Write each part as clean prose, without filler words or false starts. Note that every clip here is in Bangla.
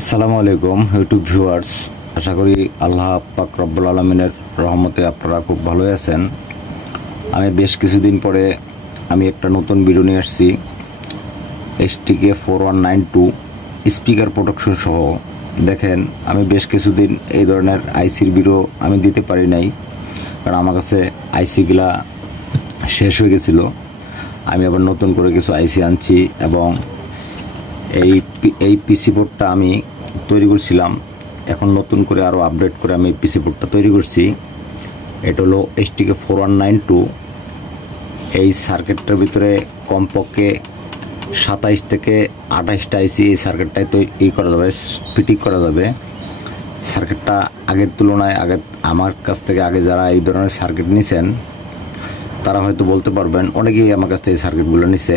আসসালামু আলাইকুম ইউটিউব ভিউয়ার্স, আশা করি আল্লাহ পাক রব্বুল আলমিনের রহমতে আপনারা খুব ভালোই আছেন। আমি বেশ কিছুদিন পরে একটা নতুন ভিডিও নিয়ে আসছি। STK4192 স্পিকার প্রোটেকশন সহ। দেখেন, আমি বেশ কিছুদিন এই ধরনের আইসির ভিডিও আমি দিতে পারি নাই, কারণ আমার কাছে আইসিগুলা শেষ হয়ে গেছিলো। আমি আবার নতুন করে কিছু আইসি আনছি এবং এই পিসি বোর্ডটা আমি তৈরি করছিলাম। এখন নতুন করে আরও আপডেট করে আমি পিসি বোর্ডটা তৈরি করছি। এটা হলো STK4192। এই সার্কিটটার ভিতরে কমপক্ষে 27 থেকে 28টা আইসি এই সার্কিটটায় করা যাবে, ফিটিং করা যাবে। সার্কিটটা আগের তুলনায় আমার কাছ থেকে আগে যারা এই ধরনের সার্কিট নিছেন তারা হয়তো বলতে পারবেন, অনেকেই আমার কাছ থেকে এই সার্কিটগুলো নিছে।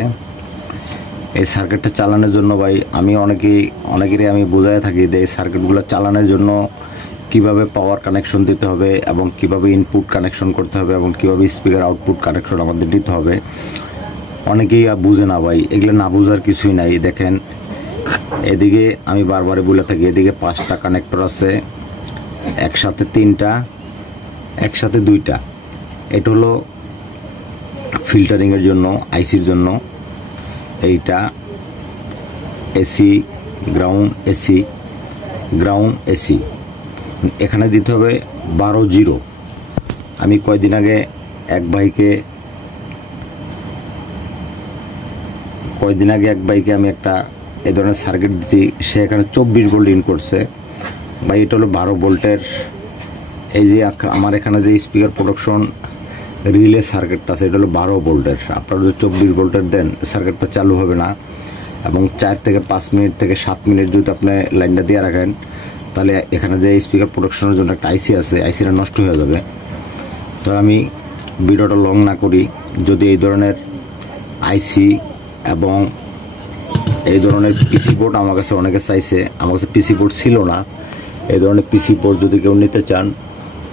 এই সার্কিটটা চালানোর জন্য ভাই অনেকেরই আমি বোঝাই থাকি যে এই সার্কিটগুলো চালানোর জন্য কিভাবে পাওয়ার কানেকশন দিতে হবে এবং কিভাবে ইনপুট কানেকশন করতে হবে এবং কিভাবে স্পিকার আউটপুট কানেকশন আমাদের দিতে হবে। অনেকেই বুঝে না ভাই, এগুলো না বোঝার কিছুই নাই। দেখেন, এদিকে আমি বারবারই বলে থাকি, এদিকে 5টা কানেক্টর আছে, একসাথে 3টা, একসাথে 2টা। এটা হলো ফিল্টারিংয়ের জন্য, আইসির জন্য। এইটা এসি গ্রাউন্ড এসি এখানে দিতে হবে 12 আমি কয়দিন আগে এক ভাইকে আমি একটা এই ধরনের সার্কিট দিচ্ছি, সে এখানে 24 ভোল্ট ইন করছে। ভাই, এটা হলো 12 ভোল্টের। এই যে আমার এখানে যে স্পিকার প্রোটেকশন রিলে সার্কিটটা আছে, এটা হলো 12 ভোল্টের। আপনারা যদি 24 ভোল্টের দেন, সার্কিটটা চালু হবে না। এবং 4 থেকে 5 মিনিট থেকে 7 মিনিট যদি আপনি লাইনটা দিয়ে রাখেন, তাহলে এখানে যে স্পিকার প্রোটেকশনের জন্য একটা আইসি আছে, আইসিটা নষ্ট হয়ে যাবে। তো আমি ভিডিওটা লং না করি, যদি এই ধরনের আইসি এবং এই ধরনের পিসি বোর্ড আমার কাছে অনেকে চাইছে, আমার কাছে পিসি বোর্ড ছিল না। এই ধরনের পিসি বোর্ড যদি কেউ নিতে চান,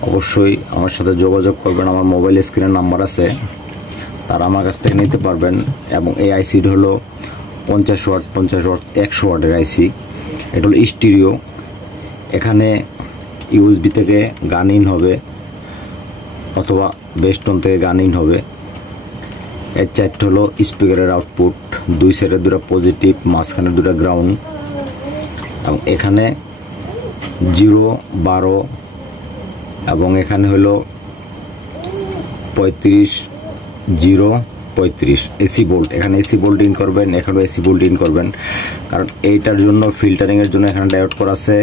অবশ্যই আমার সাথে যোগাযোগ করবেন। আমার মোবাইল স্ক্রিনের নাম্বার আছে, তারা আমার কাছ থেকে নিতে পারবেন। এবং এই আইসিটা হলো 50 ওয়াট 100 ওয়াটের আইসি। এটা হলো স্টিরিও। এখানে ইউএসবি থেকে গান ইন হবে অথবা বেস্টন থেকে গান ইন হবে। এর 4টা হলো স্পিকারের আউটপুট, 2 সাইডে 2টা পজিটিভ, মাঝখানে 2টা গ্রাউন্ড। এবং এখানে 0, 12 এবং এখানে হলো 35, 0, 35 এসি বোল্ট। এখানে এসি বোল্ট ইন করবেন, এখানেও এসি বোল্ট ইন করবেন, কারণ এইটার জন্য ফিল্টারিংয়ের জন্য এখানে ডায়োড করা আছে।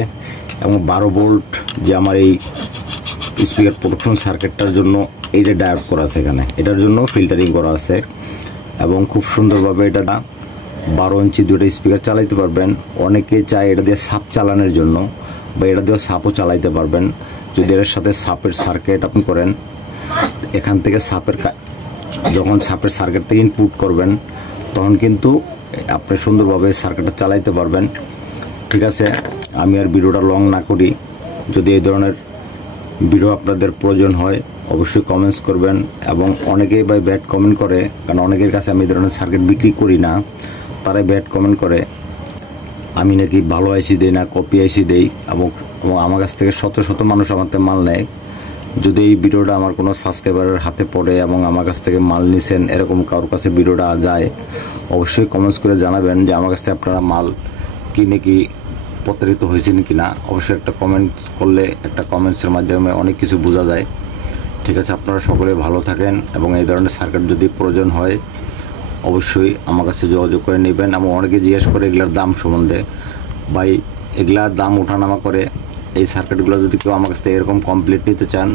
এবং 12 ভোল্ট যে আমার এই স্পিকার প্রোটেকশন সার্কিটটার জন্য এইটা ডায়োড করা আছে এখানে, এটার জন্য ফিল্টারিং করা আছে। এবং খুব সুন্দরভাবে এটা 12 ইঞ্চি 2টা স্পিকার চালাইতে পারবেন। অনেকে চায় এটা দিয়ে সাপ চালানোর জন্য, বা এটা দিয়ে সাপও চালাইতে পারবেন। যদি এর সাথে সাপের সার্কিট আপনি করেন, এখান থেকে যখন সাপের সার্কিট থেকে ইনপুট করবেন, তখন কিন্তু আপনি সুন্দরভাবে সার্কিটটা চালাইতে পারবেন। ঠিক আছে, আমি আর ভিডিওটা লং না করি। যদি এই ধরনের ভিডিও আপনাদের প্রয়োজন হয়, অবশ্যই কমেন্টস করবেন। এবং অনেকেই ভাই ব্যাড কমেন্ট করে, কারণ অনেকের কাছে আমি এই ধরনের সার্কিট বিক্রি করি না, তারাই ব্যাড কমেন্ট করে আমি নাকি ভালো আইসি দেই না, কপি আইসি দেই। এবং আমার কাছ থেকে শত শত মানুষ আমার থেকে মাল নেয়। যদি এই ভিডিওটা আমার কোনো সাবস্ক্রাইবারের হাতে পড়ে এবং আমার কাছ থেকে মাল নিছেন, এরকম কারোর কাছে ভিডিওটা যায়, অবশ্যই কমেন্টস করে জানাবেন যে আমার কাছ থেকে আপনারা মাল কিনে কি প্রতারিত হয়েছেন কি না। অবশ্যই একটা কমেন্টস করলে, একটা কমেন্টসের মাধ্যমে অনেক কিছু বোঝা যায়। ঠিক আছে, আপনারা সকলে ভালো থাকেন। এবং এই ধরনের সার্কিট যদি প্রয়োজন হয়, অবশ্যই আমার কাছে যোগাযোগ করে নেবেন। এবং অনেকে জিজ্ঞেস করে এগুলার দাম সম্বন্ধে। ভাই, এগুলার দাম ওঠানামা করে। এই সার্কিটগুলো যদি কেউ আমার কাছ থেকে এরকম কমপ্লিট নিতে চান,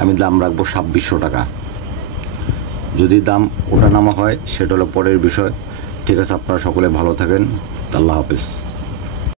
আমি দাম রাখবো 2600 টাকা। যদি দাম ওঠানামা হয়, সেটা হলো পরের বিষয়। ঠিক আছে, আপনারা সকলে ভালো থাকেন। আল্লাহ হাফেজ।